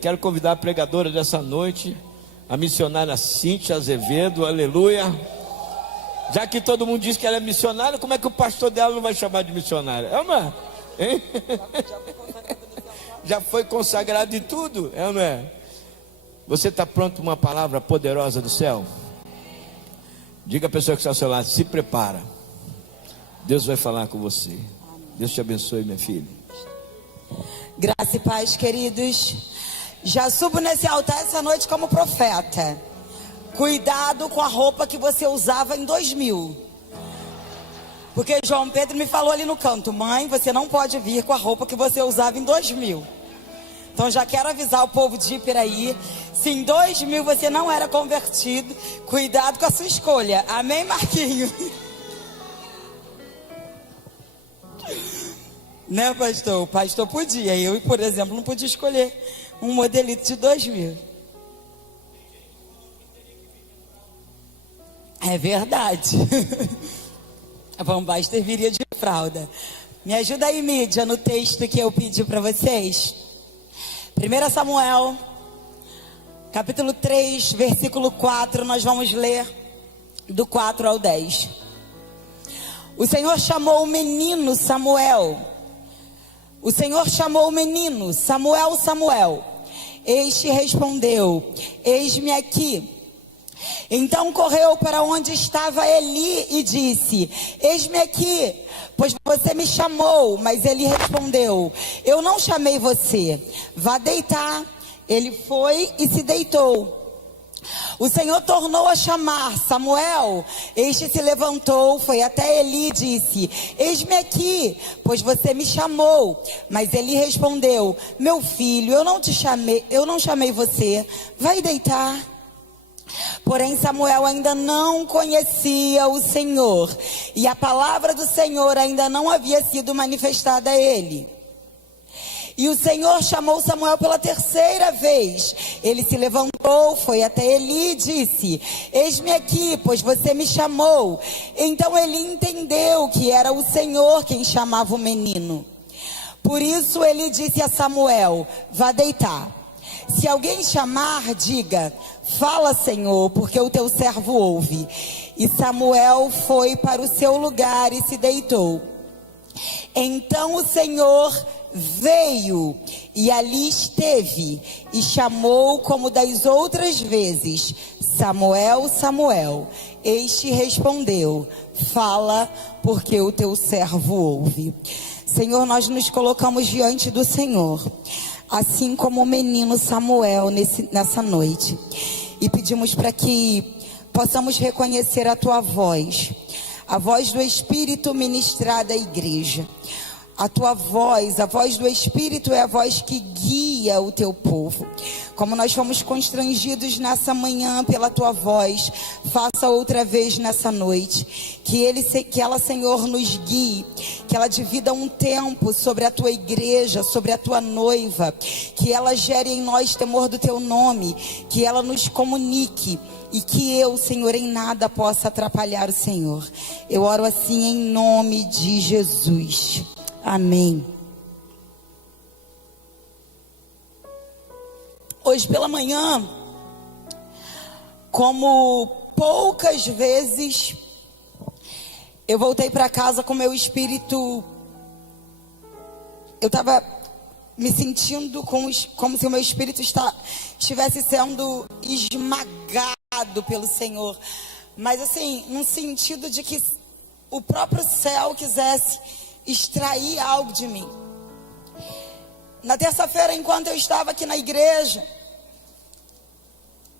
Quero convidar a pregadora dessa noite, a missionária Cíntia Azevedo, aleluia. Já que todo mundo diz que ela é missionária, como é que o pastor dela não vai chamar de missionária? É uma, hein? Já foi consagrado em tudo, é uma. Você está pronto para uma palavra poderosa do céu? Diga a pessoa que está ao seu lado, se prepara. Deus vai falar com você. Deus te abençoe, minha filha. Graça e paz, queridos. Já subo nesse altar essa noite como profeta. Cuidado com a roupa que você usava em 2000. Porque João Pedro me falou ali no canto: mãe, você não pode vir com a roupa que você usava em 2000. Então já quero avisar o povo de Ipiraí: se em 2000 você não era convertido, cuidado com a sua escolha. Amém, Marquinho? Né, pastor? O pastor podia. Eu, por exemplo, não podia escolher um modelito de 2000. É verdade. Van Baster viria de fralda. Me ajuda aí, mídia, no texto que eu pedi para vocês. 1 Samuel, capítulo 3, versículo 4. Nós vamos ler do 4 ao 10. O Senhor chamou o menino Samuel. O Senhor chamou o menino: Samuel, Samuel. Este respondeu: eis-me aqui. Então correu para onde estava Eli e disse: eis-me aqui, pois você me chamou. Mas ele respondeu: eu não chamei você, vá deitar. Ele foi e se deitou. O Senhor tornou a chamar: Samuel. Este se levantou, foi até Eli e disse: eis-me aqui, pois você me chamou. Mas Eli respondeu: meu filho, eu não chamei você, vai deitar. Porém Samuel ainda não conhecia o Senhor, e a palavra do Senhor ainda não havia sido manifestada a ele. E o Senhor chamou Samuel pela terceira vez. Ele se levantou, foi até Eli e disse: eis-me aqui, pois você me chamou. Então Eli entendeu que era o Senhor quem chamava o menino. Por isso ele disse a Samuel: vá deitar. Se alguém chamar, diga: fala, Senhor, porque o teu servo ouve. E Samuel foi para o seu lugar e se deitou. Então o Senhor veio e ali esteve e chamou como das outras vezes: Samuel, Samuel. Este respondeu: fala, porque o teu servo ouve. Senhor, nós nos colocamos diante do Senhor, assim como o menino Samuel nessa noite, e pedimos para que possamos reconhecer a tua voz, a voz do Espírito ministrada à igreja. A tua voz, a voz do Espírito é a voz que guia o teu povo. Como nós fomos constrangidos nessa manhã pela tua voz, faça outra vez nessa noite. Que ela, Senhor, nos guie. Que ela divida um tempo sobre a tua igreja, sobre a tua noiva. Que ela gere em nós temor do teu nome. Que ela nos comunique. E que eu, Senhor, em nada possa atrapalhar o Senhor. Eu oro assim em nome de Jesus. Amém. Hoje pela manhã, como poucas vezes, eu voltei para casa com meu espírito. Eu estava me sentindo como se o meu espírito estivesse sendo esmagado pelo Senhor. Mas assim, num sentido de que o próprio céu quisesse extrair algo de mim. Na terça-feira, enquanto eu estava aqui na igreja,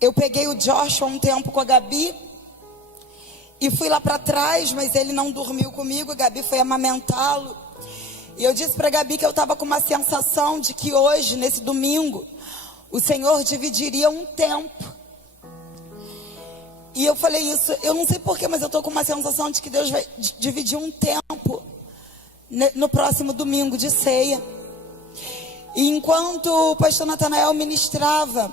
eu peguei o Joshua um tempo com a Gabi e fui lá para trás, mas ele não dormiu comigo. A Gabi foi amamentá-lo e eu disse para a Gabi que eu estava com uma sensação de que hoje, nesse domingo, o Senhor dividiria um tempo. E eu falei isso, eu não sei porquê, mas eu estou com uma sensação de que Deus vai dividir um tempo no próximo domingo de ceia. E enquanto o pastor Natanael ministrava,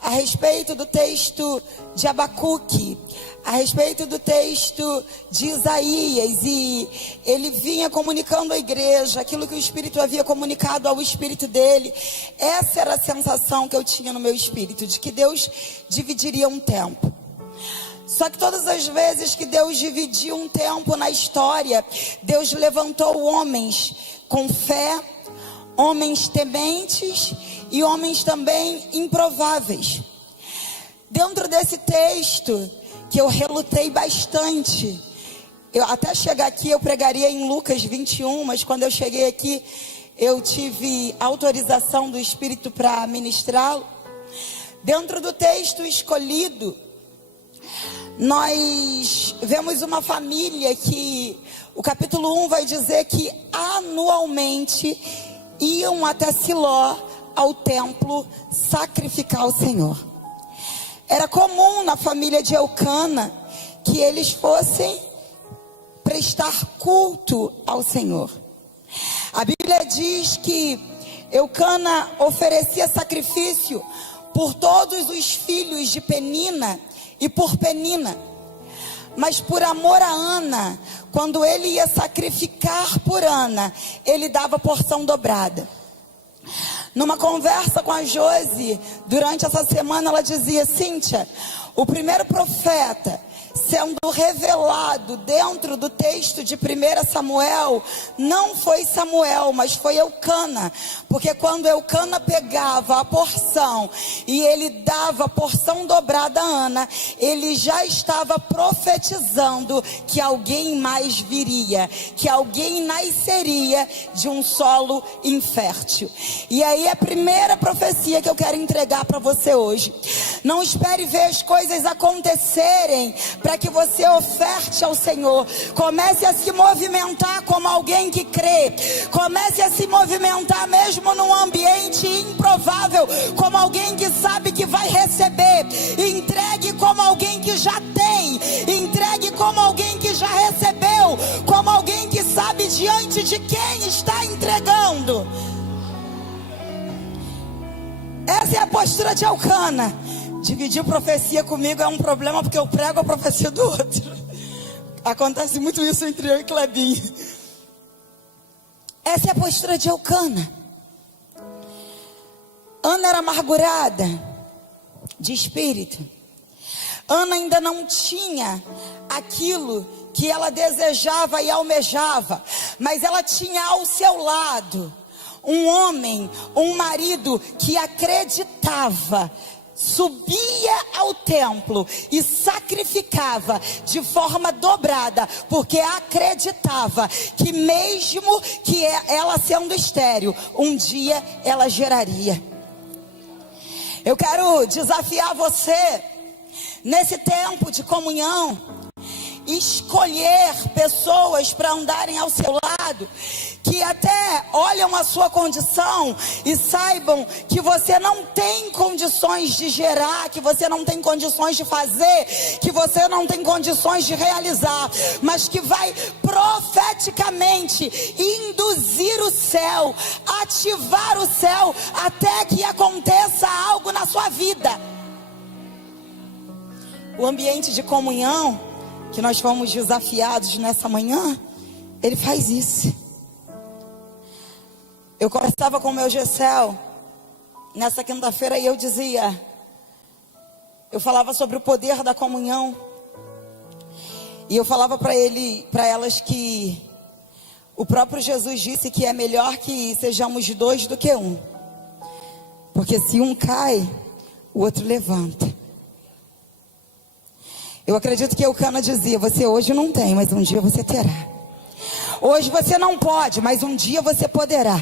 a respeito do texto de Abacuque, a respeito do texto de Isaías, e ele vinha comunicando à igreja aquilo que o Espírito havia comunicado ao espírito dele. Essa era a sensação que eu tinha no meu espírito, de que Deus dividiria um tempo. Só que todas as vezes que Deus dividiu um tempo na história, Deus levantou homens com fé, homens tementes e homens também improváveis. Dentro desse texto, que eu relutei bastante, até chegar aqui eu pregaria em Lucas 21, mas quando eu cheguei aqui, eu tive autorização do Espírito para ministrá-lo. Dentro do texto escolhido, nós vemos uma família que o capítulo 1 vai dizer que anualmente iam até Siló, ao templo, sacrificar ao Senhor. Era comum na família de Eucana que eles fossem prestar culto ao Senhor. A Bíblia diz que Eucana oferecia sacrifício por todos os filhos de Penina e por Penina, mas por amor a Ana, quando ele ia sacrificar por Ana, ele dava porção dobrada. Numa conversa com a Josi, durante essa semana, ela dizia: Cíntia, o primeiro profeta sendo revelado dentro do texto de 1 Samuel, não foi Samuel, mas foi Eucana, porque quando Eucana pegava a porção e ele dava a porção dobrada a Ana, ele já estava profetizando que alguém mais viria, que alguém nasceria de um solo infértil. E aí a primeira profecia que eu quero entregar para você hoje: não espere ver as coisas acontecerem para que você oferte ao Senhor. Comece a se movimentar como alguém que crê. Comece a se movimentar mesmo num ambiente improvável, como alguém que sabe que vai receber. Entregue como alguém que já tem. Entregue como alguém que já recebeu, como alguém que sabe diante de quem está entregando. Essa é a postura de Eucana. Dividir profecia comigo é um problema, porque eu prego a profecia do outro. Acontece muito isso entre eu e Clebinho. Essa é a postura de Eucana. Ana era amargurada de espírito. Ana ainda não tinha aquilo que ela desejava e almejava, mas ela tinha ao seu lado um homem, um marido que acreditava, subia ao templo e sacrificava de forma dobrada, porque acreditava que mesmo que ela sendo estéril, um dia ela geraria. Eu quero desafiar você, nesse tempo de comunhão, escolher pessoas para andarem ao seu lado, que até olham a sua condição e saibam que você não tem condições de gerar, que você não tem condições de fazer, que você não tem condições de realizar, mas que vai profeticamente induzir o céu, ativar o céu, até que aconteça algo na sua vida. O ambiente de comunhão que nós fomos desafiados nessa manhã, ele faz isso. Eu conversava com o meu Gessel nessa quinta-feira e eu falava sobre o poder da comunhão, e eu falava para elas que o próprio Jesus disse que é melhor que sejamos dois do que um, porque se um cai, o outro levanta. Eu acredito que Eucana dizia: você hoje não tem, mas um dia você terá. Hoje você não pode, mas um dia você poderá.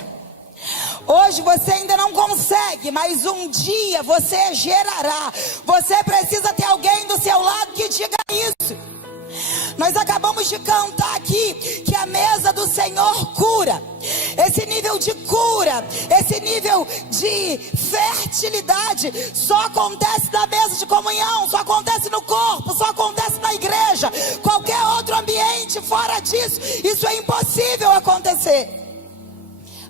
Hoje você ainda não consegue, mas um dia você gerará. Você precisa ter alguém do seu lado que diga isso. Nós acabamos de cantar aqui que a mesa do Senhor cura. Esse nível de cura, esse nível de fertilidade só acontece na mesa de comunhão, só acontece no corpo, só acontece na igreja. Qualquer outro ambiente fora disso, isso é impossível acontecer.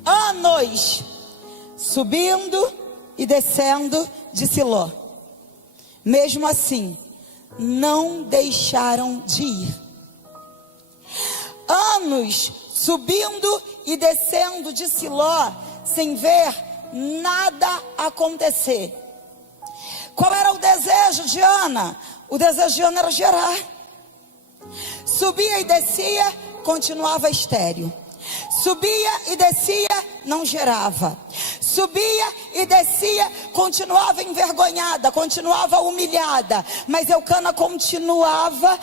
Anos subindo e descendo de Siló. Mesmo assim, não deixaram de ir. Anos subindo e descendo de Siló, sem ver nada acontecer. Qual era o desejo de Ana? O desejo de Ana era gerar. Subia e descia, continuava estéril. Subia e descia, não gerava. Subia e descia, continuava envergonhada, continuava humilhada. Mas Eucana continuava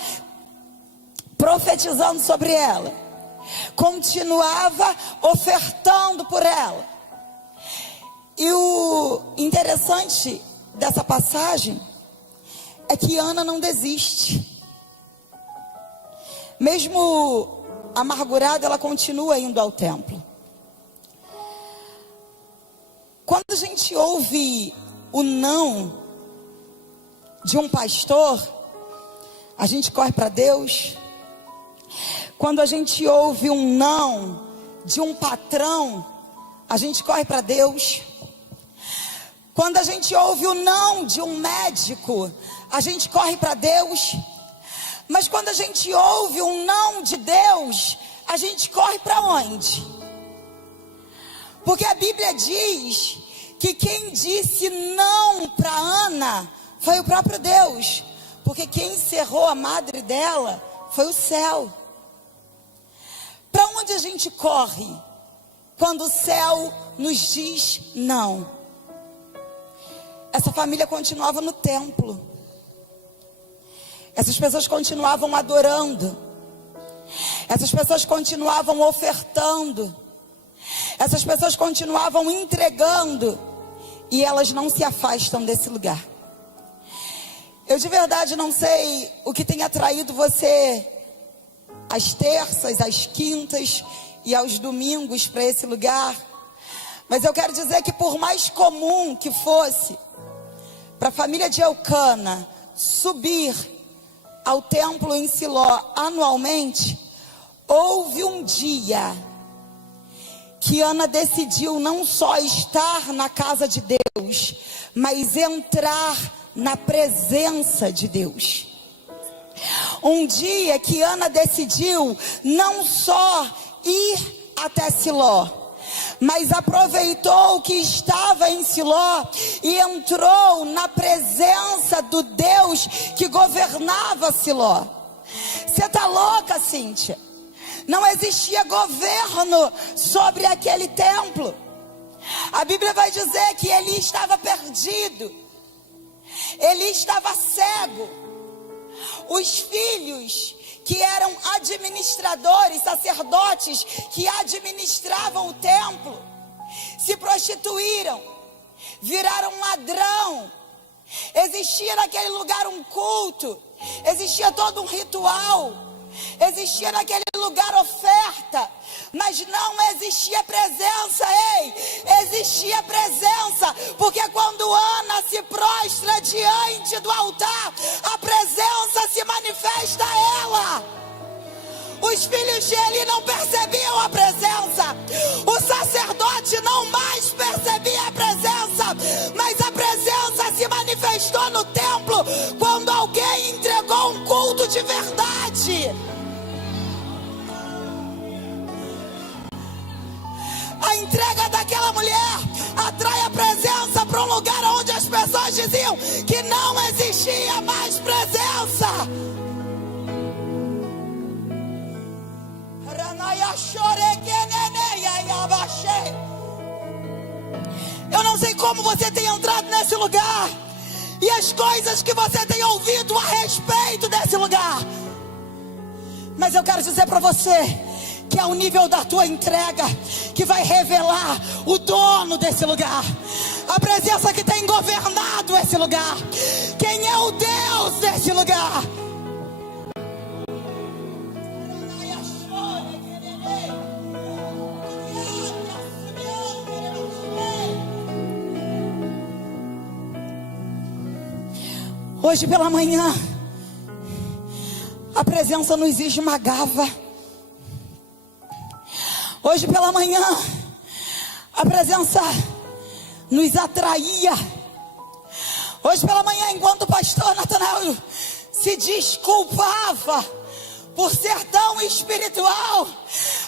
profetizando sobre ela, continuava ofertando por ela. E o interessante dessa passagem é que Ana não desiste. Mesmo amargurada, ela continua indo ao templo. Quando a gente ouve o não de um pastor, a gente corre para Deus. Quando a gente ouve um não de um patrão, a gente corre para Deus. Quando a gente ouve o não de um médico, a gente corre para Deus. Mas quando a gente ouve um não de Deus, a gente corre para onde? Porque a Bíblia diz que quem disse não para Ana foi o próprio Deus. Porque quem encerrou a madre dela foi o céu. Para onde a gente corre quando o céu nos diz não? Essa família continuava no templo. Essas pessoas continuavam adorando. Essas pessoas continuavam ofertando. Essas pessoas continuavam entregando. E elas não se afastam desse lugar. Eu de verdade não sei o que tem atraído você às terças, às quintas e aos domingos para esse lugar. Mas eu quero dizer que por mais comum que fosse para a família de Eucana subir ao templo em Siló anualmente, houve um dia que Ana decidiu não só estar na casa de Deus, mas entrar na presença de Deus. Um dia que Ana decidiu não só ir até Siló, mas aproveitou que estava em Siló e entrou na presença do Deus que governava Siló. Você está louca, Cíntia? Não existia governo sobre aquele templo. A Bíblia vai dizer que Eli estava perdido, Eli estava cego. Os filhos que eram administradores, sacerdotes que administravam o templo, se prostituíram, viraram ladrão. Existia naquele lugar um culto, existia todo um ritual, existia naquele lugar oferta, mas não existia presença. Existia presença, porque quando Ana se prostra diante do altar, a presença se manifesta a ela. Os filhos de Eli não percebiam a presença, o sacerdote não mais percebia a presença, mas a presença se manifestou no templo quando alguém entregou um culto de verdade. A entrega daquela mulher atrai a presença para um lugar onde as pessoas diziam que não existia mais presença. Eu não sei como você tem entrado nesse lugar e as coisas que você tem ouvido a respeito desse lugar, mas eu quero dizer para você que é o nível da tua entrega que vai revelar o dono desse lugar, a presença que tem governado esse lugar, quem é o Deus desse lugar. Hoje pela manhã, a presença nos esmagava. Hoje pela manhã, a presença nos atraía. Hoje pela manhã, enquanto o pastor Samuel se desculpava por ser tão espiritual.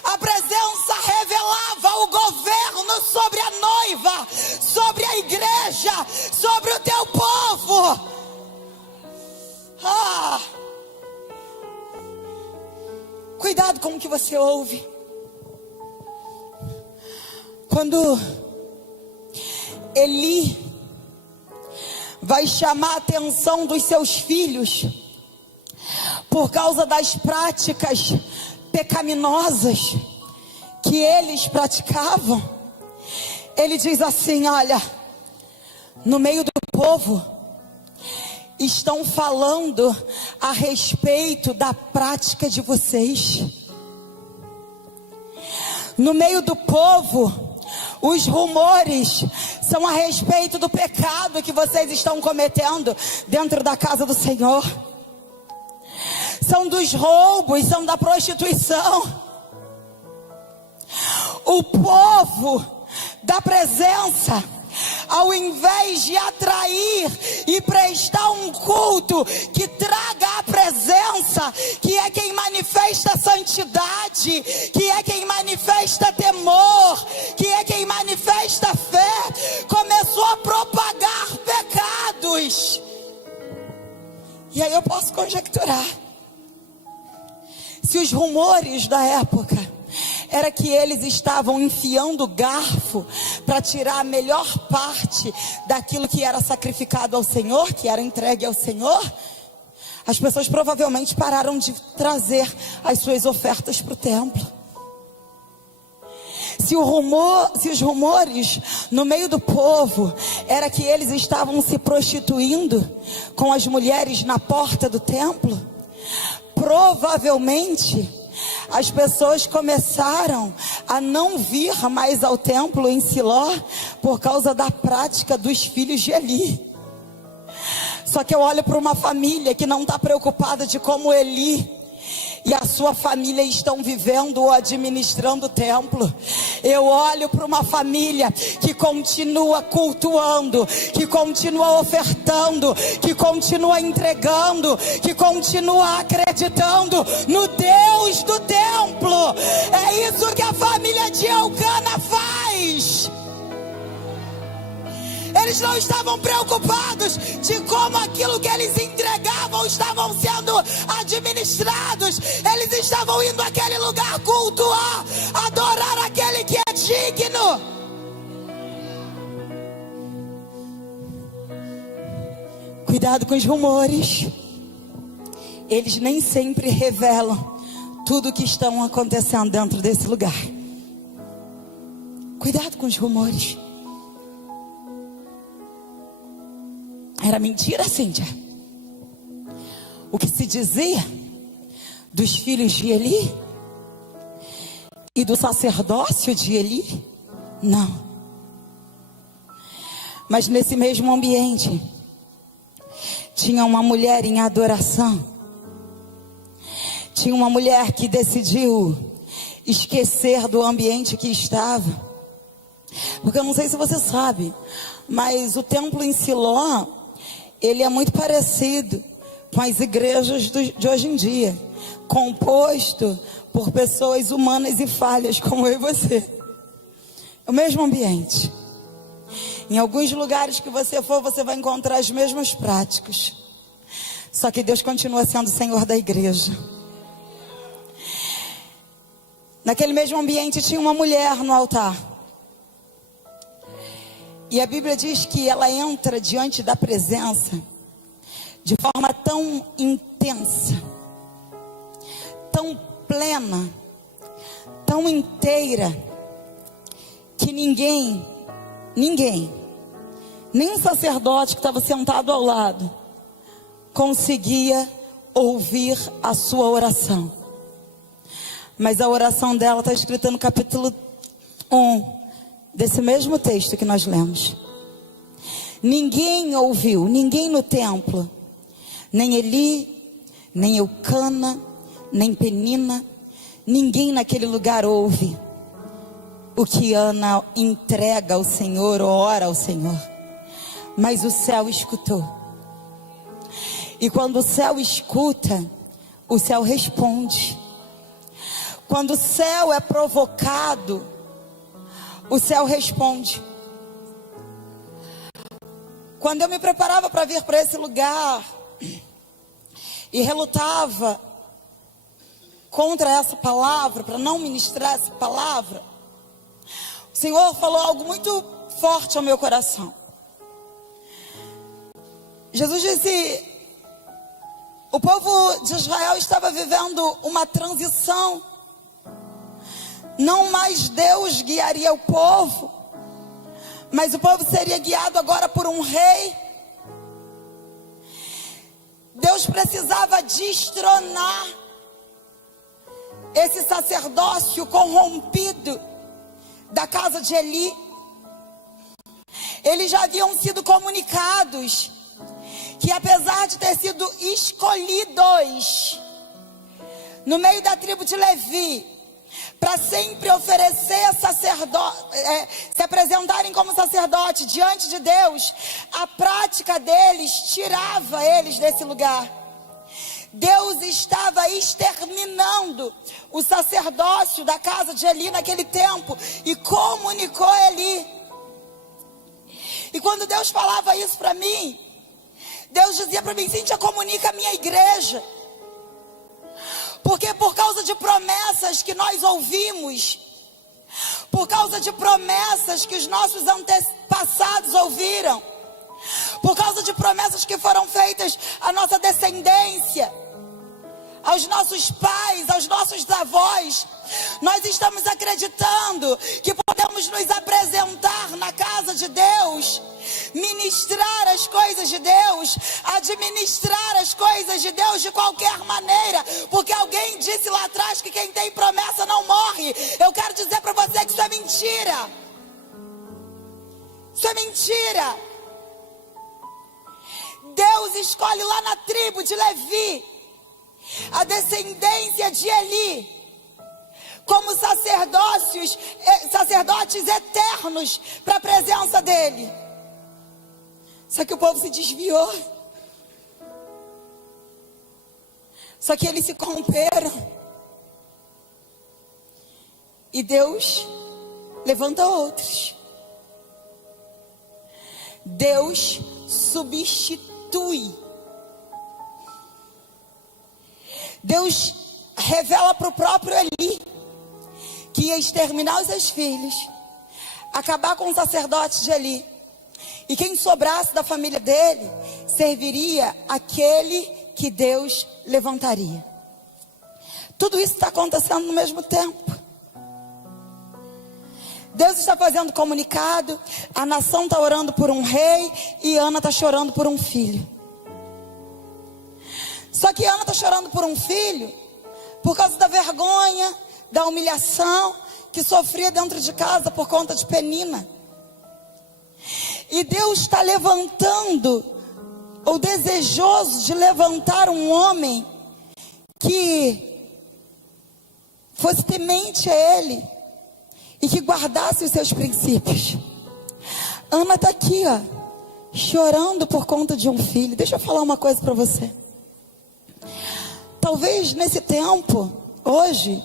A presença revelava o governo sobre a noiva, sobre a igreja, sobre o teu povo. Cuidado com o que você ouve. Quando Eli vai chamar a atenção dos seus filhos por causa das práticas pecaminosas que eles praticavam, ele diz assim: olha, no meio do povo estão falando a respeito da prática de vocês. No meio do povo, os rumores são a respeito do pecado que vocês estão cometendo dentro da casa do Senhor. São dos roubos, são da prostituição. O povo da presença, ao invés de atrair e prestar um culto que traga a presença, que é quem manifesta santidade, que é quem manifesta temor, que é quem manifesta fé, começou a propagar pecados. E aí eu posso conjecturar, se os rumores da época era que eles estavam enfiando garfo para tirar a melhor parte daquilo que era sacrificado ao Senhor, que era entregue ao Senhor, as pessoas provavelmente pararam de trazer as suas ofertas para o templo. Se os rumores no meio do povo era que eles estavam se prostituindo com as mulheres na porta do templo, provavelmente as pessoas começaram a não vir mais ao templo em Siló por causa da prática dos filhos de Eli. Só que eu olho para uma família que não está preocupada de como Eli e a sua família estão vivendo ou administrando o templo. Eu olho para uma família que continua cultuando, que continua ofertando, que continua entregando, que continua acreditando no Deus do templo. É isso que a família de Elcana faz. Eles não estavam preocupados de como aquilo que eles entregavam estavam sendo administrados. Eles estavam indo àquele lugar cultuar, adorar aquele que é digno. Cuidado com os rumores. Eles nem sempre revelam tudo o que estão acontecendo dentro desse lugar. Cuidado com os rumores. Era mentira, Cíntia? O que se dizia dos filhos de Eli e do sacerdócio de Eli? Não. Mas nesse mesmo ambiente tinha uma mulher em adoração. Tinha uma mulher que decidiu esquecer do ambiente que estava. Porque eu não sei se você sabe, mas o templo em Siló, ele é muito parecido com as igrejas de hoje em dia, composto por pessoas humanas e falhas como eu e você. É o mesmo ambiente. Em alguns lugares que você for, você vai encontrar as mesmas práticas. Só que Deus continua sendo o Senhor da igreja. Naquele mesmo ambiente tinha uma mulher no altar. E a Bíblia diz que ela entra diante da presença de forma tão intensa, tão plena, tão inteira, que ninguém, nem o sacerdote que estava sentado ao lado, conseguia ouvir a sua oração. Mas a oração dela está escrita no capítulo 1 desse mesmo texto que nós lemos. Ninguém ouviu, ninguém no templo, nem Eli, nem Eucana, nem Penina, ninguém naquele lugar ouve o que Ana entrega ao Senhor, ou ora ao Senhor. Mas o céu escutou. E quando o céu escuta, o céu responde. Quando o céu é provocado, o céu responde. Quando eu me preparava para vir para esse lugar e relutava contra essa palavra, para não ministrar essa palavra, o Senhor falou algo muito forte ao meu coração. Jesus disse: o povo de Israel estava vivendo uma transição. Não mais Deus guiaria o povo, mas o povo seria guiado agora por um rei. Deus precisava destronar esse sacerdócio corrompido da casa de Eli. Eles já haviam sido comunicados que, apesar de ter sido escolhidos no meio da tribo de Levi, para sempre oferecer se apresentarem como sacerdote diante de Deus, a prática deles tirava eles desse lugar. Deus estava exterminando o sacerdócio da casa de Eli naquele tempo e comunicou a Eli. E quando Deus falava isso para mim, Deus dizia para mim: Cíntia, comunica a minha igreja. Porque por causa de promessas que nós ouvimos, por causa de promessas que os nossos antepassados ouviram, por causa de promessas que foram feitas à nossa descendência, aos nossos pais, aos nossos avós, nós estamos acreditando que podemos nos apresentar na casa de Deus, ministrar as coisas de Deus, administrar as coisas de Deus de qualquer maneira, porque alguém disse lá atrás que quem tem promessa não morre. Eu quero dizer para você que isso é mentira. Isso é mentira. Deus escolhe lá na tribo de Levi a descendência de Eli como sacerdotes eternos para a presença dele. Só que o povo se desviou. Só que eles se corromperam. E Deus levanta outros. Deus substitui. Deus revela para o próprio Eli que ia exterminar os seus filhos, acabar com o sacerdote de Eli, e quem sobrasse da família dele serviria aquele que Deus levantaria. Tudo isso está acontecendo no mesmo tempo. Deus está fazendo comunicado, a nação está orando por um rei e Ana está chorando por um filho. Só que Ana está chorando por um filho por causa da vergonha, da humilhação que sofria dentro de casa por conta de Penina. E Deus está levantando, ou desejoso de levantar um homem que fosse temente a Ele e que guardasse os seus princípios. Ana está aqui, ó, chorando por conta de um filho. Deixa eu falar uma coisa para você. Talvez nesse tempo, hoje,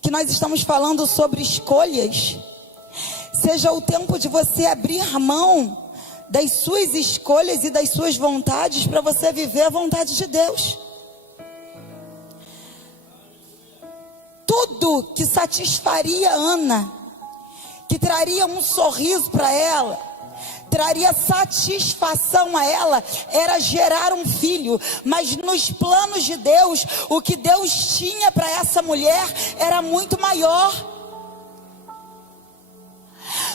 que nós estamos falando sobre escolhas, seja o tempo de você abrir mão das suas escolhas e das suas vontades para você viver a vontade de Deus. Tudo que satisfaria Ana, que traria um sorriso para ela, traria satisfação a ela, era gerar um filho. Mas nos planos de Deus, o que Deus tinha para essa mulher era muito maior.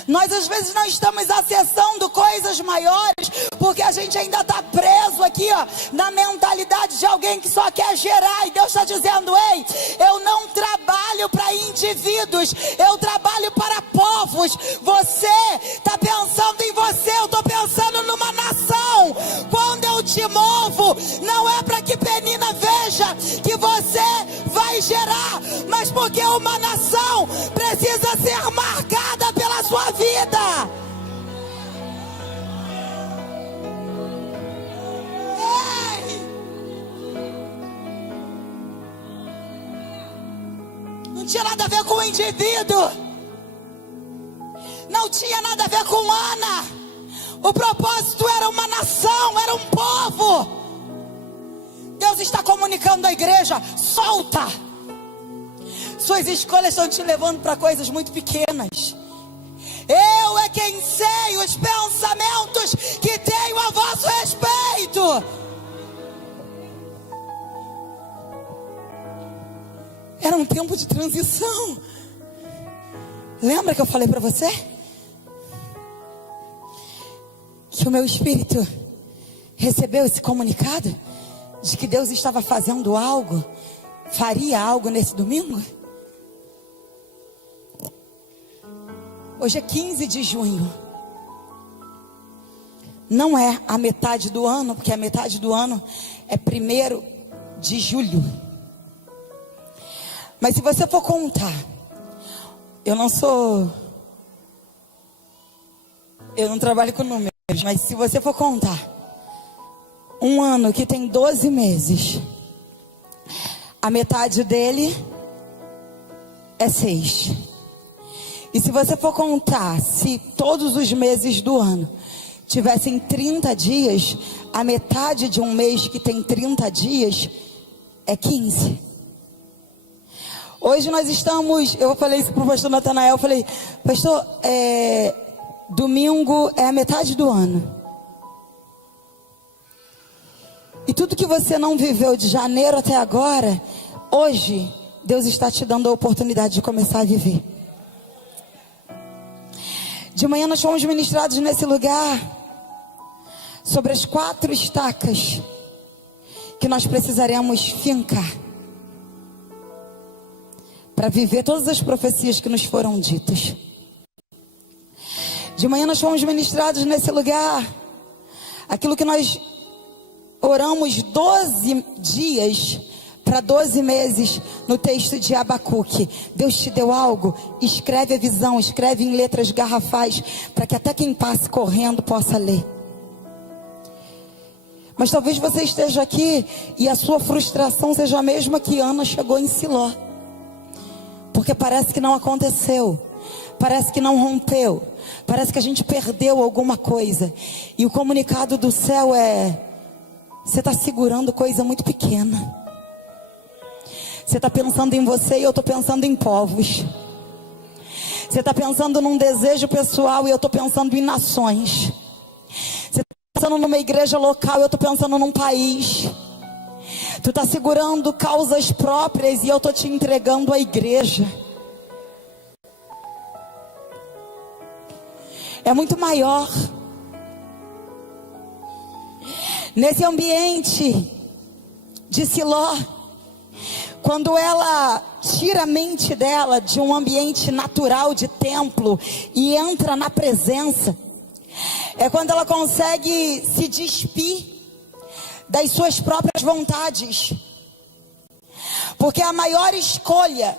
Nós às vezes não estamos acessando coisas maiores, porque a gente ainda está preso aqui, ó, na mentalidade de alguém que só quer gerar. E Deus está dizendo: ei, eu não trabalho para indivíduos, eu trabalho para povos. Você está pensando em você, eu estou pensando numa nação. Quando eu te movo, não é para que Penina veja que você vai gerar, mas porque uma nação precisa ser marcada pela sua vida. Não tinha nada a ver com o indivíduo. Não tinha nada a ver com Ana. O propósito era uma nação, era um povo. Deus está comunicando à igreja: solta. Suas escolhas estão te levando para coisas muito pequenas. Eu é quem sei os pensamentos que tenho a vosso respeito. Era um tempo de transição. Lembra que eu falei para você? Que o meu espírito recebeu esse comunicado de que Deus estava fazendo algo, faria algo nesse domingo? Hoje é 15 de junho. Não é a metade do ano, porque a metade do ano é 1º de julho. Mas se você for contar, eu não trabalho com números, mas se você for contar, um ano que tem 12 meses, a metade dele é 6. E se você for contar, se todos os meses do ano tivessem 30 dias, a metade de um mês que tem 30 dias é 15. Hoje nós estamos, eu falei isso para o pastor Natanael, eu falei: pastor, domingo é a metade do ano. E tudo que você não viveu de janeiro até agora, hoje Deus está te dando a oportunidade de começar a viver. De manhã nós fomos ministrados nesse lugar sobre as 4 estacas que nós precisaremos fincar para viver todas as profecias que nos foram ditas. De manhã nós fomos ministrados nesse lugar aquilo que nós oramos 12 dias para 12 meses no texto de Abacuque. Deus te deu algo? Escreve a visão, escreve em letras garrafais, para que até quem passe correndo possa ler. Mas talvez você esteja aqui e a sua frustração seja a mesma que Ana chegou em Siló, porque parece que não aconteceu, parece que não rompeu, parece que a gente perdeu alguma coisa. E o comunicado do céu é: você está segurando coisa muito pequena. Você está pensando em você e eu estou pensando em povos. Você está pensando num desejo pessoal e eu estou pensando em nações. Você está pensando numa igreja local e eu estou pensando num país. Tu está segurando causas próprias e eu estou te entregando a igreja. É muito maior. Nesse ambiente de Siló, quando ela tira a mente dela de um ambiente natural de templo e entra na presença, é quando ela consegue se despir das suas próprias vontades. Porque a maior escolha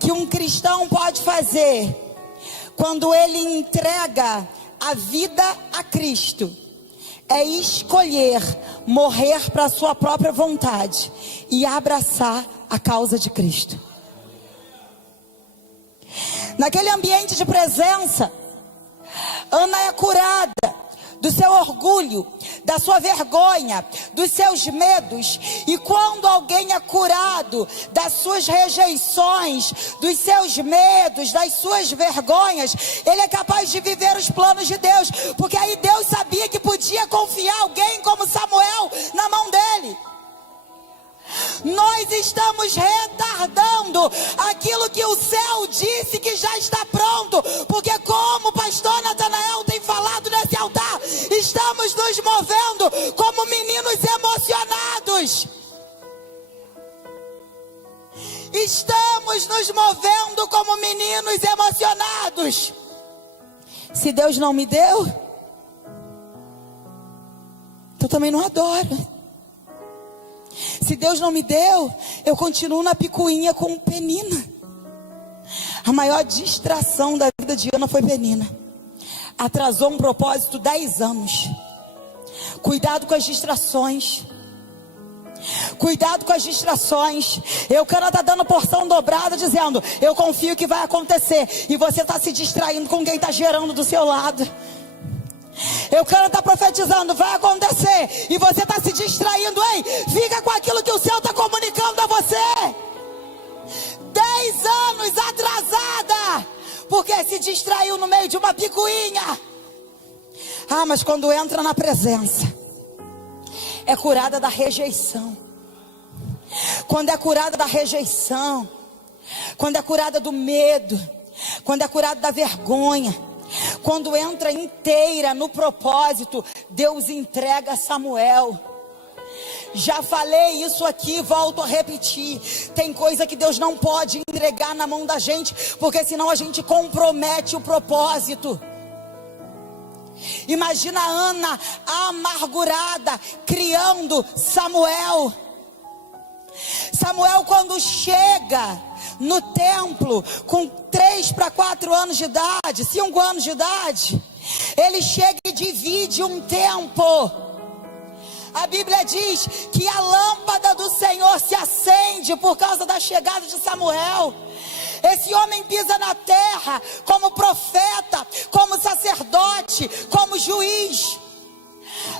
que um cristão pode fazer quando ele entrega a vida a Cristo é escolher morrer para a sua própria vontade e abraçar a causa de Cristo. Naquele ambiente de presença, Ana é curada do seu orgulho, da sua vergonha, dos seus medos. E quando alguém é curado das suas rejeições, dos seus medos, das suas vergonhas, ele é capaz de viver os planos de Deus, porque aí Deus sabia que podia confiar alguém como Samuel na mão dele. Nós estamos retardando aquilo que o céu disse que já está pronto, porque como o pastor Natanael tem falado nesse altar, estamos nos movendo como meninos emocionados. Estamos nos movendo como meninos emocionados. Se Deus não me deu, eu também não adoro. Se Deus não me deu, eu continuo na picuinha com Penina. A maior distração da vida de Ana foi Penina. Atrasou um propósito 10 anos. Cuidado com as distrações. Cuidado com as distrações. Eucana está dando porção dobrada, dizendo: eu confio que vai acontecer. E você está se distraindo com quem está gerando do seu lado. Eucana está profetizando: vai acontecer. E você está se distraindo. Ei, fica com aquilo que o céu está comunicando a você. 10 anos atrasada, porque se distraiu no meio de uma picuinha. Ah, mas quando entra na presença, é curada da rejeição. Quando é curada da rejeição, quando é curada do medo, quando é curada da vergonha, quando entra inteira no propósito, Deus entrega Samuel. Já falei isso aqui, volto a repetir. Tem coisa que Deus não pode entregar na mão da gente, porque senão a gente compromete o propósito. Imagina a Ana amargurada criando Samuel. Samuel, quando chega no templo com 3 para 4 anos de idade, 5 anos de idade, ele chega e divide um tempo. A Bíblia diz que a lâmpada do Senhor se acende por causa da chegada de Samuel. Esse homem pisa na terra como profeta, como sacerdote, como juiz.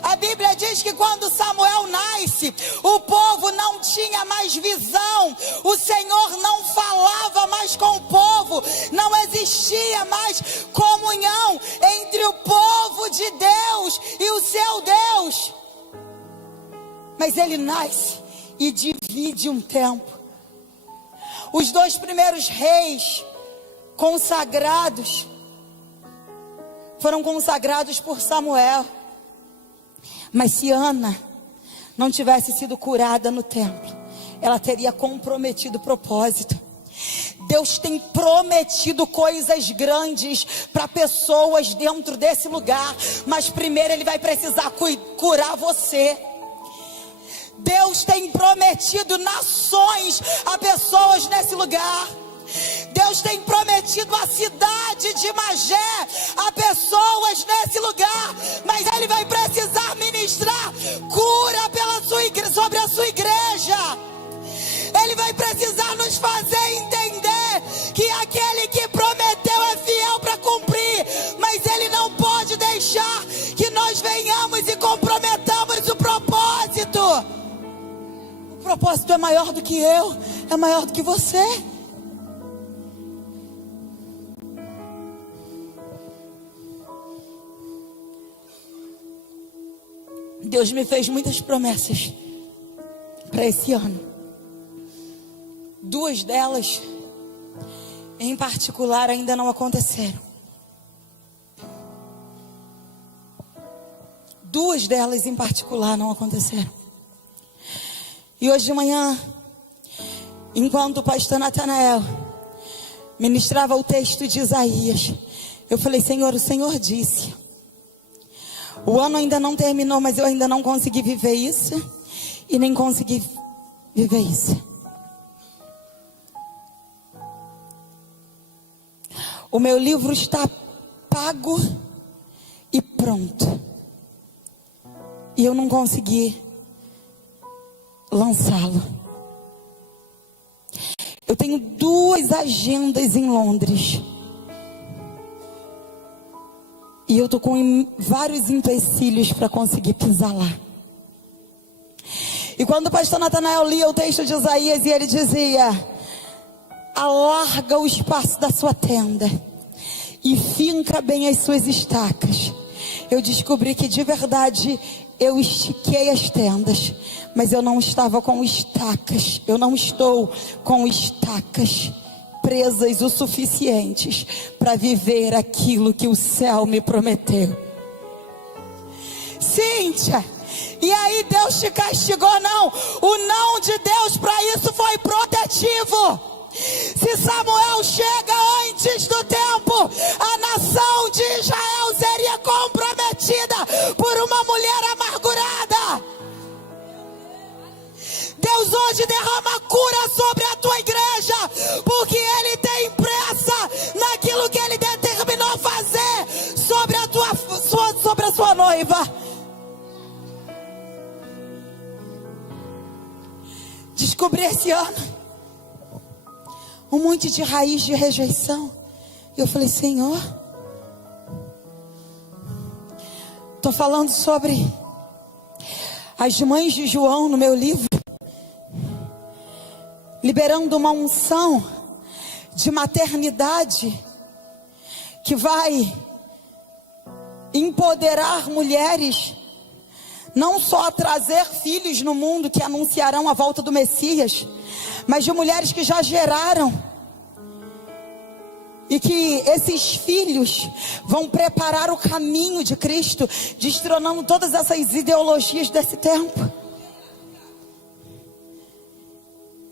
A Bíblia diz que quando Samuel nasce, o povo não tinha mais visão, o Senhor não falava mais com o povo, não existia mais comunhão entre o povo de Deus e o seu Deus. Mas ele nasce e divide um tempo. Os 2 primeiros reis consagrados foram consagrados por Samuel. Mas se Ana não tivesse sido curada no templo, ela teria comprometido o propósito. Deus tem prometido coisas grandes para pessoas dentro desse lugar, mas primeiro Ele vai precisar curar você. Deus tem prometido nações a pessoas nesse lugar. Deus tem prometido a cidade de Magé a pessoas nesse lugar, mas Ele vai precisar ministrar cura sobre a sua igreja. Ele vai precisar nos fazer entender que aquele que prometeu é fiel para cumprir, mas Ele não pode deixar que nós venhamos e comprometamos o propósito. O propósito é maior do que eu, é maior do que você. Deus me fez muitas promessas para esse ano. 2 delas, em particular, ainda não aconteceram. 2 delas, em particular, não aconteceram. E hoje de manhã, enquanto o pastor Natanael ministrava o texto de Isaías, eu falei: Senhor, o Senhor disse, o ano ainda não terminou, mas eu ainda não consegui viver isso, e nem consegui viver isso. O meu livro está pago e pronto, e eu não consegui lançá-lo. Eu tenho 2 agendas em Londres, e eu estou com vários empecilhos para conseguir pisar lá. E quando o pastor Natanael lia o texto de Isaías, e ele dizia: alarga o espaço da sua tenda e finca bem as suas estacas, eu descobri que de verdade eu estiquei as tendas, mas eu não estava com estacas. Eu não estou com estacas presas o suficientes para viver aquilo que o céu me prometeu. Cíntia, e aí Deus te castigou? Não, o não de Deus para isso foi protetivo. Se Samuel chega antes do tempo, a nação de Israel seria comprometida por uma mulher amargurada. Deus hoje derrama cura sobre a tua igreja, porque Ele tem pressa naquilo que Ele determinou fazer sobre a sua noiva. descobri esse ano um monte de raiz de rejeição. E eu falei: Senhor, estou falando sobre as mães de João no meu livro, liberando uma unção de maternidade que vai empoderar mulheres, não só a trazer filhos no mundo que anunciarão a volta do Messias, mas de mulheres que já geraram, e que esses filhos vão preparar o caminho de Cristo, destronando todas essas ideologias desse tempo.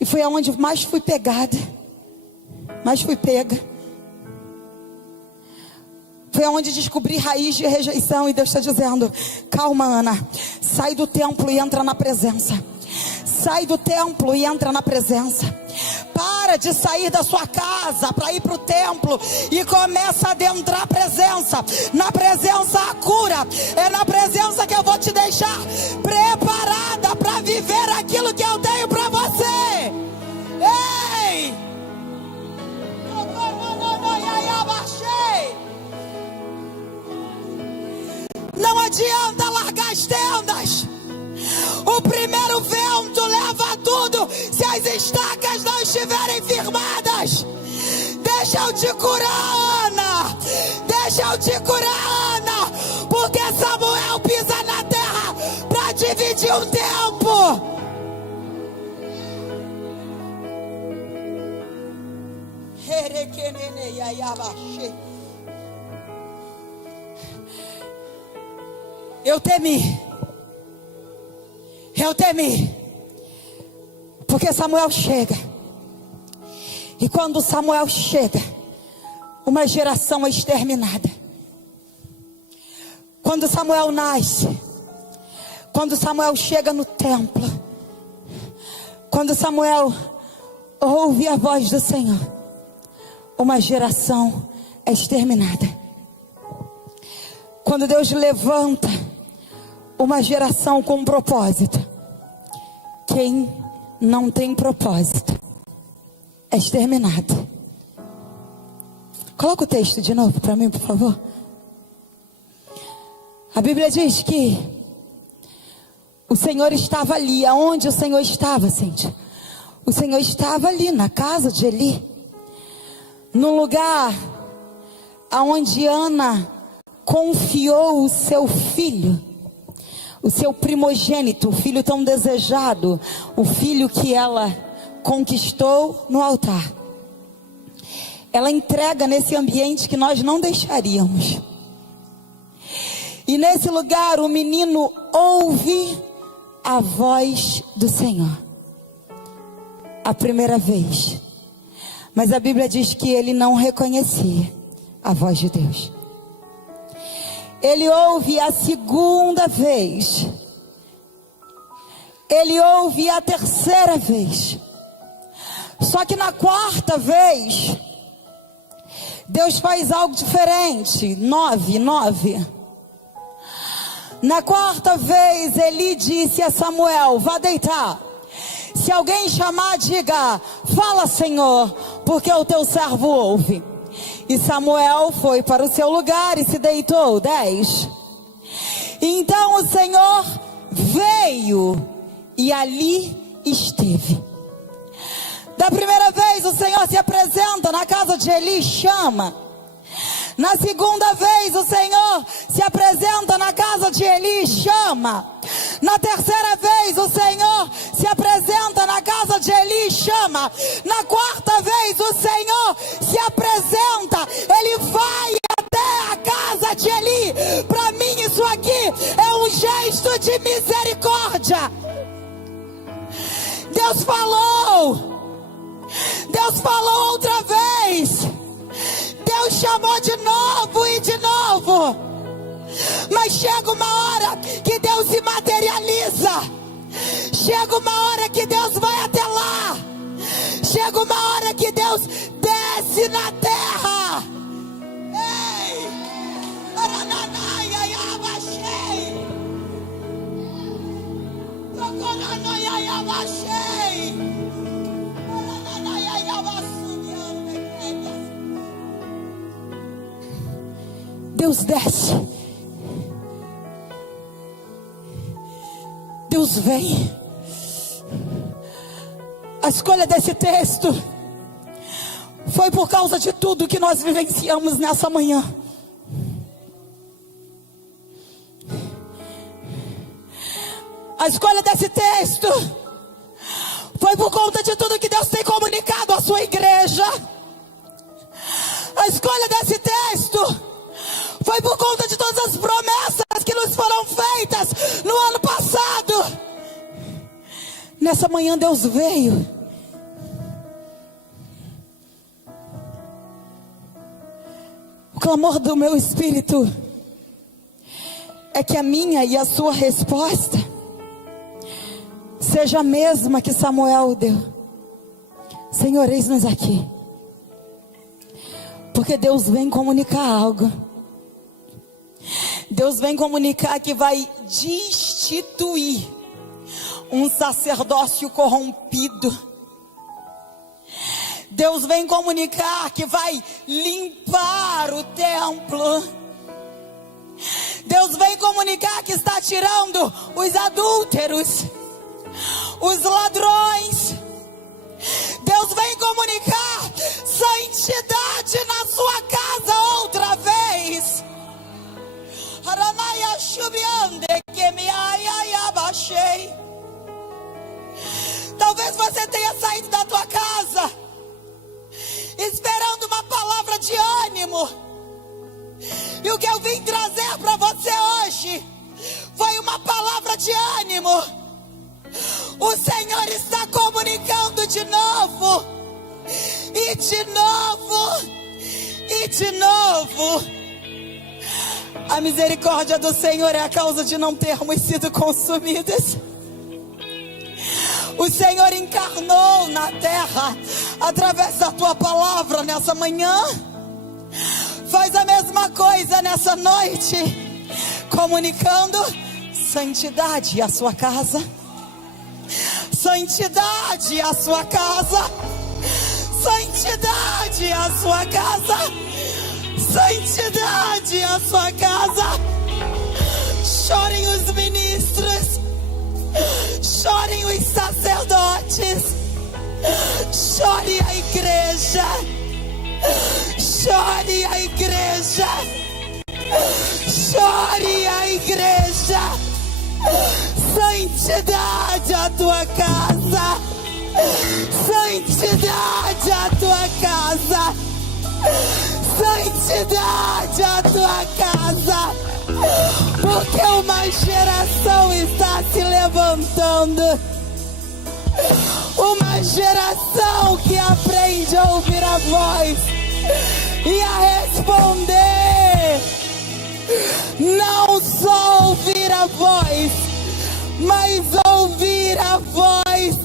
E foi aonde mais fui pegada, mais fui pega. Foi aonde descobri raiz de rejeição. E Deus está dizendo: calma, Ana, sai do templo e entra na presença. Sai do templo e entra na presença. Para de sair da sua casa para ir para o templo e começa a adentrar a presença. Na presença a cura. É na presença que eu vou te deixar preparada para viver aquilo que eu tenho para você. Ei! Não adianta largar as tendas. O primeiro vento leva tudo se as estacas não estiverem firmadas. Deixa eu te curar, Ana. Deixa eu te curar, Ana. Porque Samuel pisa na terra para dividir um tempo. Eu temi, porque Samuel chega, e quando Samuel chega, uma geração é exterminada. Quando Samuel nasce, quando Samuel chega no templo, quando Samuel ouve a voz do Senhor, uma geração é exterminada. Quando Deus levanta uma geração com um propósito, quem não tem propósito é exterminado. Coloca o texto de novo para mim, por favor. A Bíblia diz que o Senhor estava ali. Aonde o Senhor estava, Cíntia? O Senhor estava ali na casa de Eli, no lugar aonde Ana confiou o seu filho, o seu primogênito, o filho tão desejado, o filho que ela conquistou no altar. Ela entrega nesse ambiente que nós não deixaríamos. E nesse lugar o menino ouve a voz do Senhor a primeira vez, mas a Bíblia diz que ele não reconhecia a voz de Deus. Ele ouve a segunda vez, ele ouve a terceira vez, só que na quarta vez Deus faz algo diferente. 9. Na quarta vez Eli disse a Samuel: vá deitar. Se alguém chamar, diga: fala, Senhor, porque o teu servo ouve. E Samuel foi para o seu lugar e se deitou. 10. Então o Senhor veio e ali esteve. Da primeira vez o Senhor se apresenta na casa de Eli, chama. Na segunda vez o Senhor se apresenta na casa de Eli, chama. Na terceira vez o Senhor se apresenta na casa de Eli, chama. Na quarta vez o Senhor se apresenta, ele vai até a casa de Eli. Para mim isso aqui é um gesto de misericórdia. Deus falou outra vez, Deus chamou de novo e de novo, mas chega uma hora que Deus se materializa, chega uma hora que Deus vai até lá, chega uma hora que Deus desce na terra. Ei! Abaixei! Deus desce, Deus vem. A escolha desse texto foi por causa de tudo que nós vivenciamos nessa manhã. A escolha desse texto foi por conta de tudo que Deus tem comunicado à sua igreja. A escolha desse texto foi por conta de todas as promessas que nos foram feitas no ano passado. Nessa manhã Deus veio. O clamor do meu espírito é que a minha e a sua resposta seja a mesma que Samuel deu. Senhor, eis-nos aqui. Porque Deus vem comunicar algo. Deus vem comunicar que vai destituir um sacerdócio corrompido. Deus vem comunicar que vai limpar o templo. Deus vem comunicar que está tirando os adúlteros, os ladrões. Deus vem comunicar santidade na sua casa outra vez. Talvez você tenha saído da tua casa esperando uma palavra de ânimo, e o que eu vim trazer para você hoje foi uma palavra de ânimo. O Senhor está comunicando de novo, e de novo, e de novo. A misericórdia do Senhor é a causa de não termos sido consumidos. O Senhor encarnou na terra através da tua palavra nessa manhã. Faz a mesma coisa nessa noite, comunicando santidade à sua casa. Santidade à sua casa. Santidade à sua casa. Santidade à sua casa. Chorem os ministros, chorem os sacerdotes, chore a igreja, chore a igreja, chore a igreja. Santidade à tua casa, santidade à tua casa, santidade à tua casa, porque uma geração está se levantando, uma geração que aprende a ouvir a voz e a responder, não só ouvir a voz, mas ouvir a voz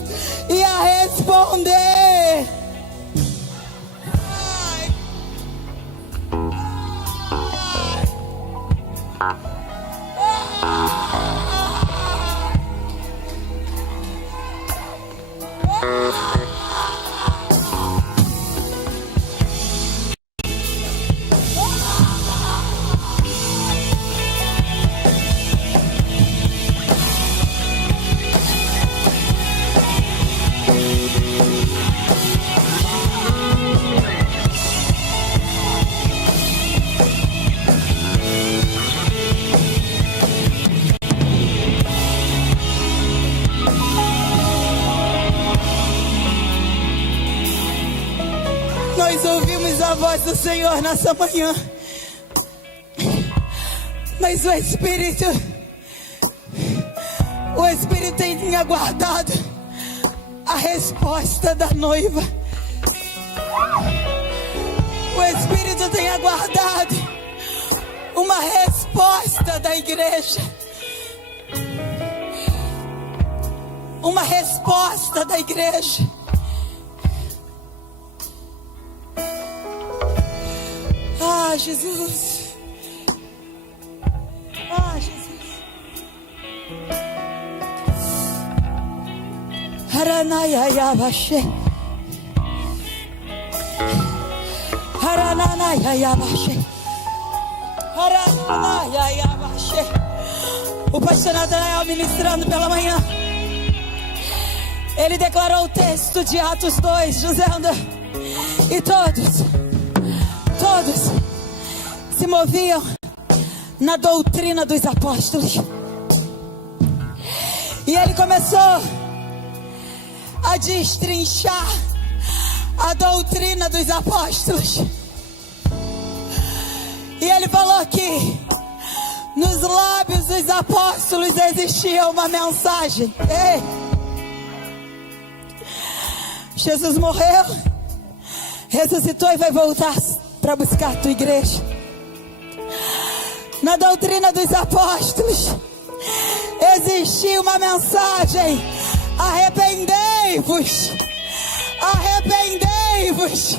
e a responder. Nós ouvimos a voz do Senhor nessa manhã, mas o Espírito tem aguardado a resposta da noiva. O Espírito tem aguardado uma resposta da igreja, uma resposta da igreja. Ah, Jesus. Ah, Jesus. Haranayayabashe. Haranayayabashe. O pastor Natanael ministrando pela manhã, ele declarou o texto de Atos 2, dizendo: e todos se moviam na doutrina dos apóstolos. E ele começou a destrinchar a doutrina dos apóstolos. E ele falou que nos lábios dos apóstolos existia uma mensagem. Ei! Jesus morreu, ressuscitou e vai voltar para buscar a tua igreja. Na doutrina dos apóstolos existia uma mensagem: arrependei-vos, arrependei-vos,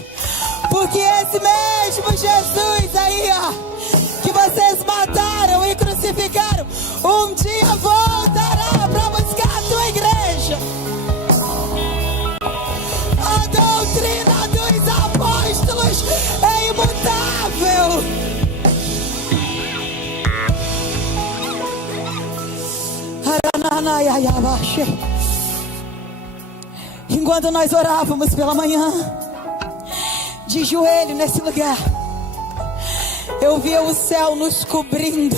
porque esse mesmo Jesus aí, ó, que vocês mataram e crucificaram, um dia voltará para buscar a tua igreja. A doutrina dos apóstolos é imutável. Enquanto nós orávamos pela manhã, de joelho nesse lugar, eu via o céu nos cobrindo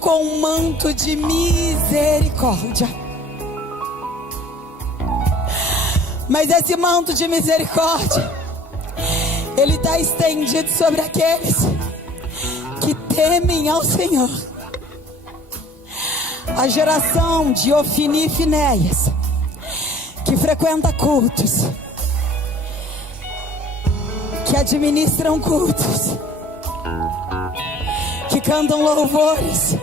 com um manto de misericórdia. Mas esse manto de misericórdia, ele está estendido sobre aqueles que temem ao Senhor. A geração de Ofni e Finéias, que frequenta cultos, que administram cultos, que cantam louvores,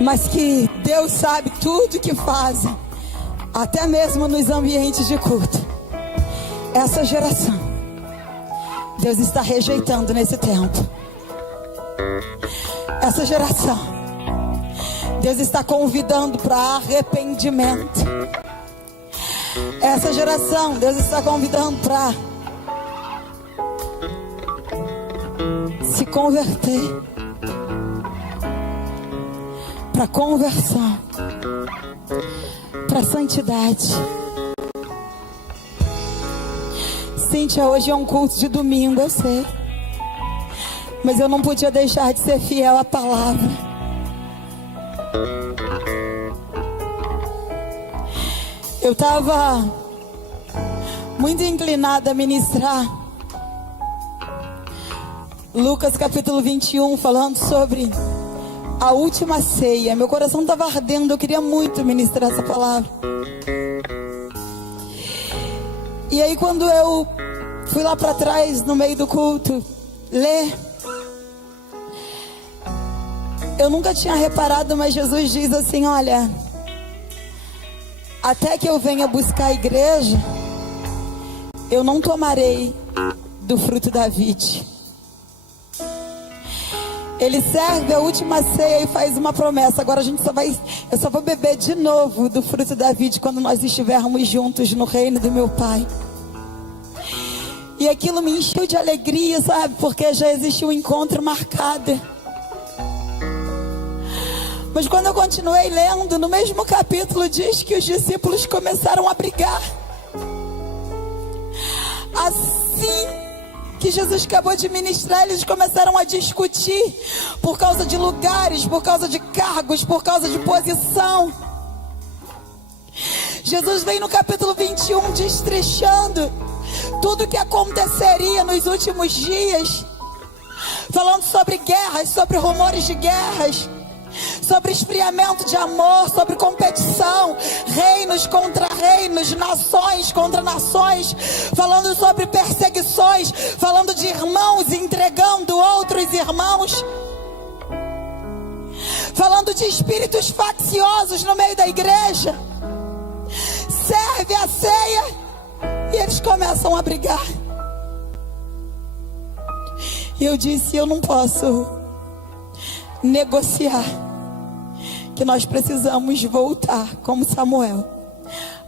mas que Deus sabe tudo que fazem, até mesmo nos ambientes de culto. Essa geração, Deus está rejeitando nesse tempo. Essa geração, Deus está convidando para arrependimento. Essa geração, Deus está convidando para se converter, para conversão, para santidade. Cíntia, hoje é um culto de domingo, eu sei, mas eu não podia deixar de ser fiel à palavra. Eu estava muito inclinada a ministrar Lucas capítulo 21, falando sobre a última ceia. Meu coração estava ardendo, eu queria muito ministrar essa palavra. E aí quando eu fui lá para trás, no meio do culto, ler, eu nunca tinha reparado, mas Jesus diz assim: olha, até que eu venha buscar a igreja, eu não tomarei do fruto da vide. Ele serve a última ceia e faz uma promessa: agora eu só vou beber de novo do fruto da vide quando nós estivermos juntos no reino do meu Pai. E aquilo me encheu de alegria, sabe? Porque já existe um encontro marcado. Mas quando eu continuei lendo, no mesmo capítulo diz que os discípulos começaram a brigar. Assim que Jesus acabou de ministrar, eles começaram a discutir por causa de lugares, por causa de cargos, por causa de posição. Jesus vem no capítulo 21 destrinchando tudo o que aconteceria nos últimos dias, falando sobre guerras, sobre rumores de guerras, sobre esfriamento de amor, sobre competição, reinos contra reinos, nações contra nações, falando sobre perseguições, falando de irmãos entregando outros irmãos, falando de espíritos facciosos no meio da igreja. Serve a ceia e eles começam a brigar. E eu disse: eu não posso negociar, que nós precisamos voltar como Samuel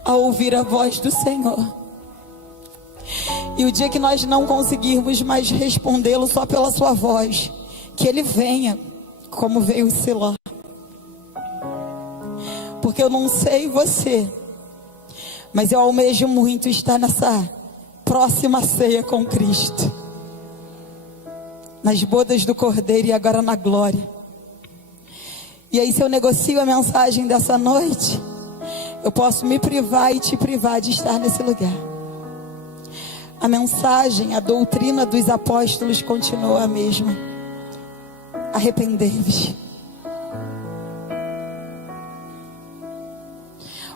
a ouvir a voz do Senhor. E o dia que nós não conseguirmos mais respondê-lo só pela sua voz, que ele venha como veio o Siló. Porque eu não sei você, mas eu almejo muito estar nessa próxima ceia com Cristo, nas bodas do Cordeiro e agora na glória. E aí, se eu negocio a mensagem dessa noite, eu posso me privar e te privar de estar nesse lugar. A mensagem, a doutrina dos apóstolos continua a mesma: arrepender-vos.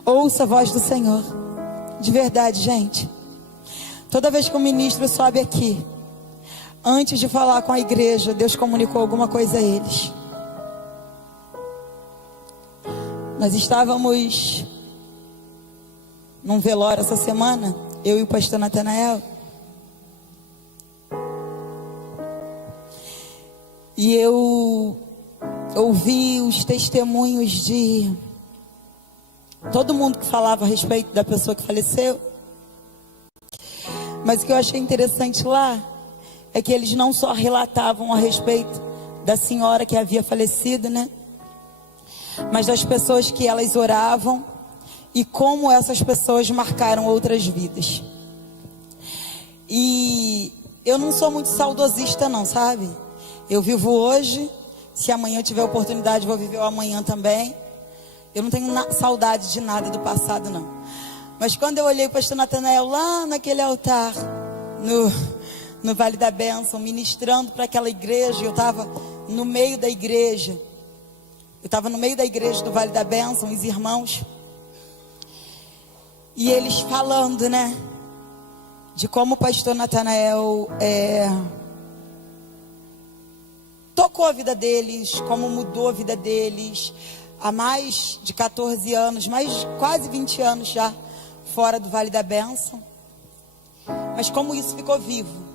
Ouça a voz do Senhor. De verdade, gente. Toda vez que o ministro sobe aqui, antes de falar com a igreja, Deus comunicou alguma coisa a eles. Nós estávamos num velório essa semana, eu e o pastor Natanael. E eu ouvi os testemunhos de todo mundo que falava a respeito da pessoa que faleceu. Mas o que eu achei interessante lá é que eles não só relatavam a respeito da senhora que havia falecido, né? Mas das pessoas que elas oravam e como essas pessoas marcaram outras vidas. E eu não sou muito saudosista não, sabe? Eu vivo hoje, se amanhã eu tiver oportunidade vou viver o amanhã também. Eu não tenho saudade de nada do passado não. Mas quando eu olhei o pastor Natanael lá naquele altar, no Vale da Bênção, ministrando para aquela igreja, eu estava no meio da igreja. Eu estava no meio da igreja do Vale da Bênção, os irmãos. E eles falando, né? De como o pastor Natanael tocou a vida deles, como mudou a vida deles. Há mais de 14 anos, quase 20 anos já fora do Vale da Bênção. Mas como isso ficou vivo.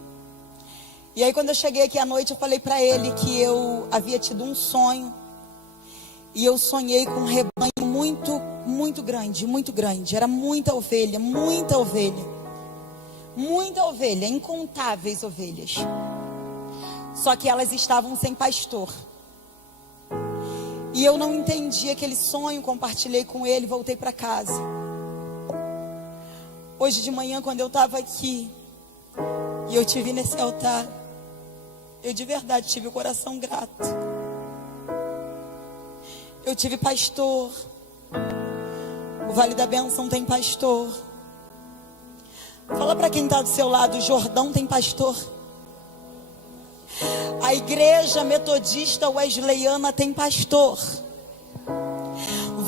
E aí quando eu cheguei aqui à noite, eu falei para ele que eu havia tido um sonho. E eu sonhei com um rebanho muito, muito grande, muito grande. Era muita ovelha, muita ovelha. Muita ovelha, incontáveis ovelhas. Só que elas estavam sem pastor. E eu não entendi aquele sonho, compartilhei com ele, voltei para casa. Hoje de manhã, quando eu estava aqui, e eu te vi nesse altar, eu de verdade tive o coração grato. Eu tive pastor. O Vale da Bênção tem pastor. Fala para quem está do seu lado, o Jordão tem pastor. A igreja metodista wesleyana tem pastor.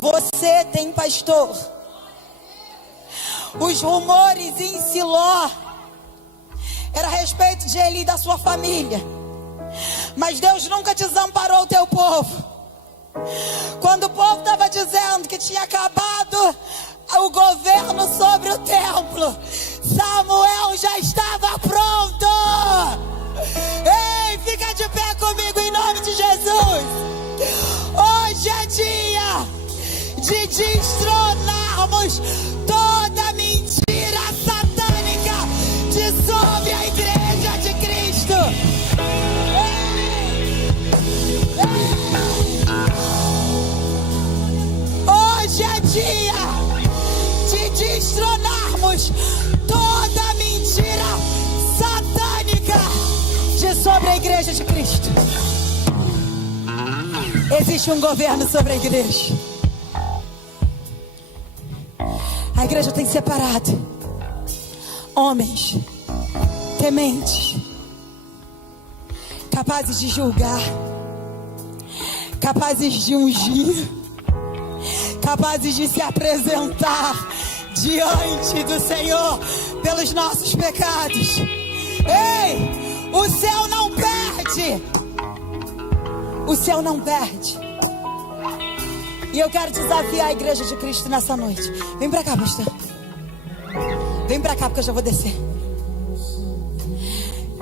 Você tem pastor. Os rumores em Siló era a respeito de Eli e da sua família. Mas Deus nunca desamparou o teu povo. Quando o povo estava dizendo que tinha acabado o governo sobre o templo, Samuel já estava pronto. Ei, fica de pé comigo em nome de Jesus. Hoje é dia de destronarmos toda mentira satânica de sobre a igreja de Cristo. Hoje é dia de destronarmos toda mentira satânica de sobre a igreja de Cristo. Existe um governo sobre a igreja. A igreja tem separado homens tementes, capazes de julgar, capazes de ungir, capazes de se apresentar diante do Senhor pelos nossos pecados. Ei, o céu não perde. O céu não perde. E eu quero desafiar a igreja de Cristo nessa noite. Vem pra cá, pastor. Vem pra cá porque eu já vou descer.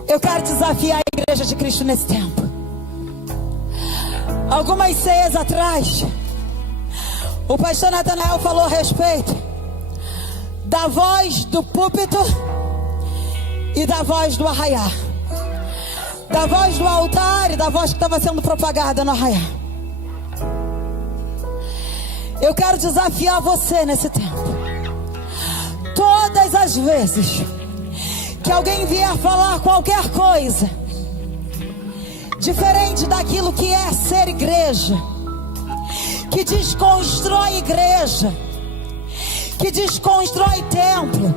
Eu quero desafiar a igreja de Cristo nesse tempo. Algumas ceias atrás, o pastor Natanael falou a respeito da voz do púlpito e da voz do arraiar, da voz do altar e da voz que estava sendo propagada no arraiar. Eu quero desafiar você nesse tempo. Todas as vezes que alguém vier falar qualquer coisa diferente daquilo que é ser igreja, que desconstrói igreja, que desconstrói templo,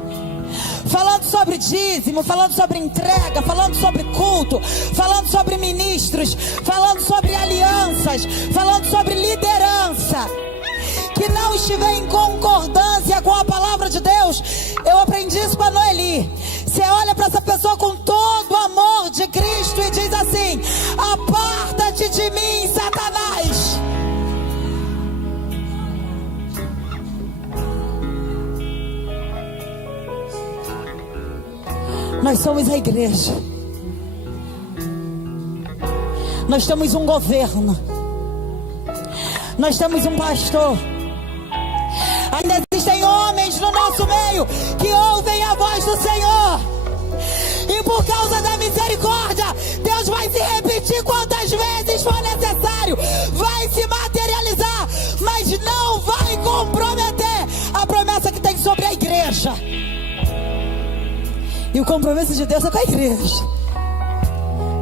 falando sobre dízimo, falando sobre entrega, falando sobre culto, falando sobre ministros, falando sobre alianças, falando sobre liderança, que não estiver em concordância com a palavra de Deus. Eu aprendi isso com a Noeli. Você olha para essa pessoa com todo o amor de Cristo e diz assim: aparta-te de mim, Satanás. Nós somos a igreja. Nós temos um governo. Nós temos um pastor. Ainda existem homens no nosso meio que ouvem a voz do Senhor. E por causa da misericórdia, Deus vai se repetir quantas vezes for necessário. Vai se materializar, mas não vai comprometer a promessa que tem sobre a igreja. E o compromisso de Deus é com a igreja.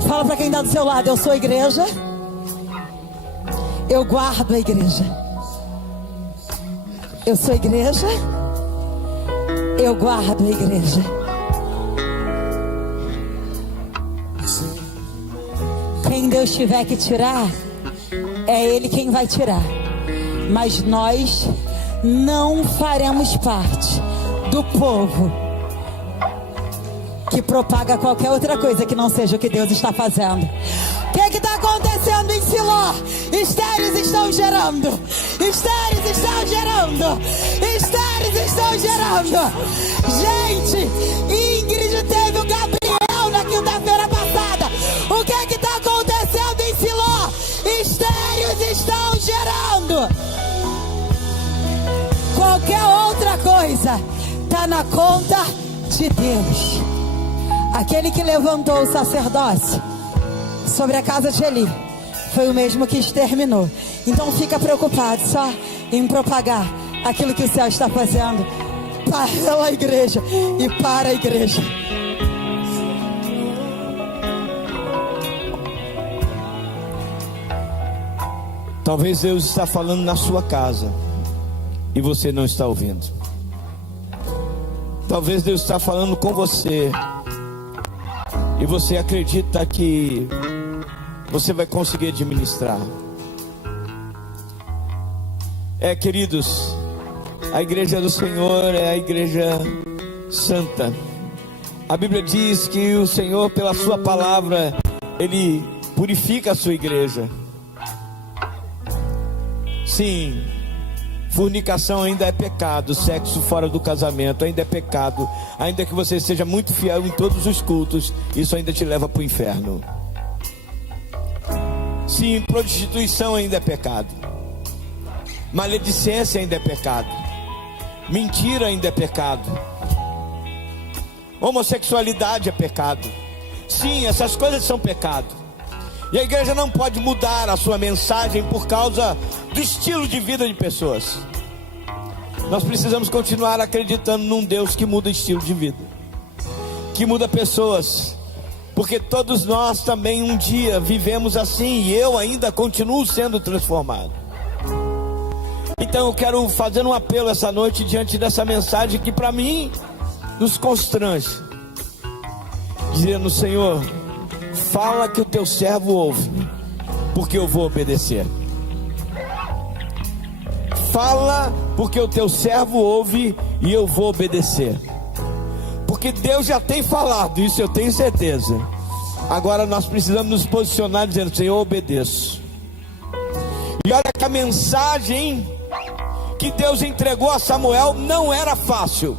Fala para quem está do seu lado: eu sou a igreja. Eu guardo a igreja. Eu sou a igreja. Eu guardo a igreja. Quem Deus tiver que tirar, é Ele quem vai tirar. Mas nós não faremos parte do povo que propaga qualquer outra coisa que não seja o que Deus está fazendo. O que está acontecendo em Siló? Estéreis estão gerando. Estéreis estão gerando. Estéreis estão gerando. Gente, Ingrid teve o Gabriel na quinta-feira passada. O que está acontecendo em Siló? Estéreis estão gerando. Qualquer outra coisa está na conta de Deus. Aquele que levantou o sacerdócio sobre a casa de Eli foi o mesmo que exterminou. Então fica preocupado só em propagar aquilo que o céu está fazendo pela igreja e para a igreja. Talvez Deus está falando na sua casa e você não está ouvindo. Talvez Deus está falando com você e você acredita que você vai conseguir administrar. Queridos, a igreja do Senhor é a igreja santa. A Bíblia diz que o Senhor, pela sua palavra, Ele purifica a sua igreja. Sim, fornicação ainda é pecado, sexo fora do casamento ainda é pecado. Ainda que você seja muito fiel em todos os cultos, isso ainda te leva para o inferno. Sim, prostituição ainda é pecado. Maledicência ainda é pecado. Mentira ainda é pecado. Homossexualidade é pecado. Sim, essas coisas são pecado. E a igreja não pode mudar a sua mensagem por causa do estilo de vida de pessoas. Nós precisamos continuar acreditando num Deus que muda estilo de vida, que muda pessoas, porque todos nós também um dia vivemos assim, e eu ainda continuo sendo transformado. Então eu quero fazer um apelo essa noite diante dessa mensagem que para mim nos constrange, dizendo: Senhor, fala que o teu servo ouve, porque eu vou obedecer. Fala porque o teu servo ouve e eu vou obedecer. Porque Deus já tem falado, isso eu tenho certeza. Agora nós precisamos nos posicionar dizendo: Senhor, eu obedeço. E olha que a mensagem que Deus entregou a Samuel não era fácil.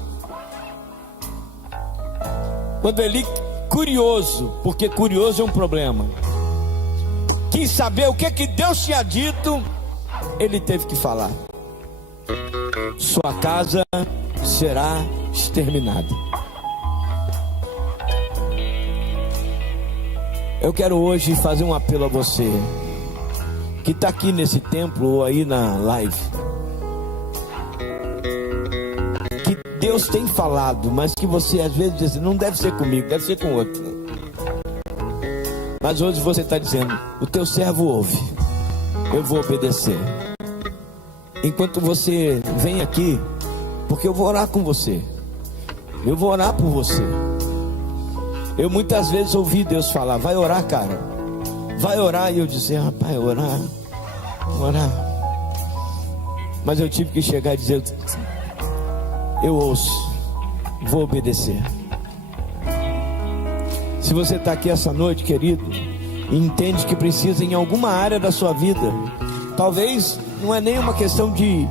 Quando Eli, curioso, porque curioso é um problema, quis saber o que Deus tinha dito, ele teve que falar: sua casa será exterminada. Eu quero hoje fazer um apelo a você que está aqui nesse templo ou aí na live, que Deus tem falado, mas que você às vezes diz assim, não deve ser comigo, deve ser com outro. Mas hoje você está dizendo, o teu servo ouve, eu vou obedecer. Enquanto você vem aqui, porque eu vou orar com você, eu vou orar por você. Eu muitas vezes ouvi Deus falar, vai orar, cara, vai orar. E eu dizia, rapaz, orar. Mas eu tive que chegar e dizer, eu ouço, vou obedecer. Se você está aqui essa noite, querido, e entende que precisa em alguma área da sua vida, talvez não é nem uma questão de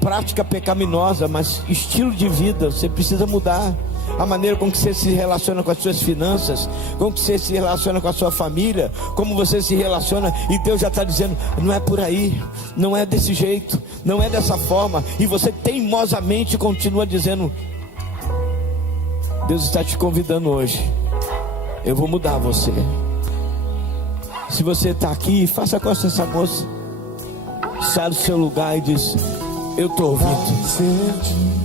prática pecaminosa, mas estilo de vida, você precisa mudar a maneira com que você se relaciona com as suas finanças, com que você se relaciona com a sua família, como você se relaciona, e Deus já está dizendo, não é por aí, não é desse jeito, não é dessa forma, e você teimosamente continua dizendo, Deus está te convidando hoje, eu vou mudar você. Se você está aqui, faça com essa moça, sai do seu lugar e diz, eu estou ouvindo.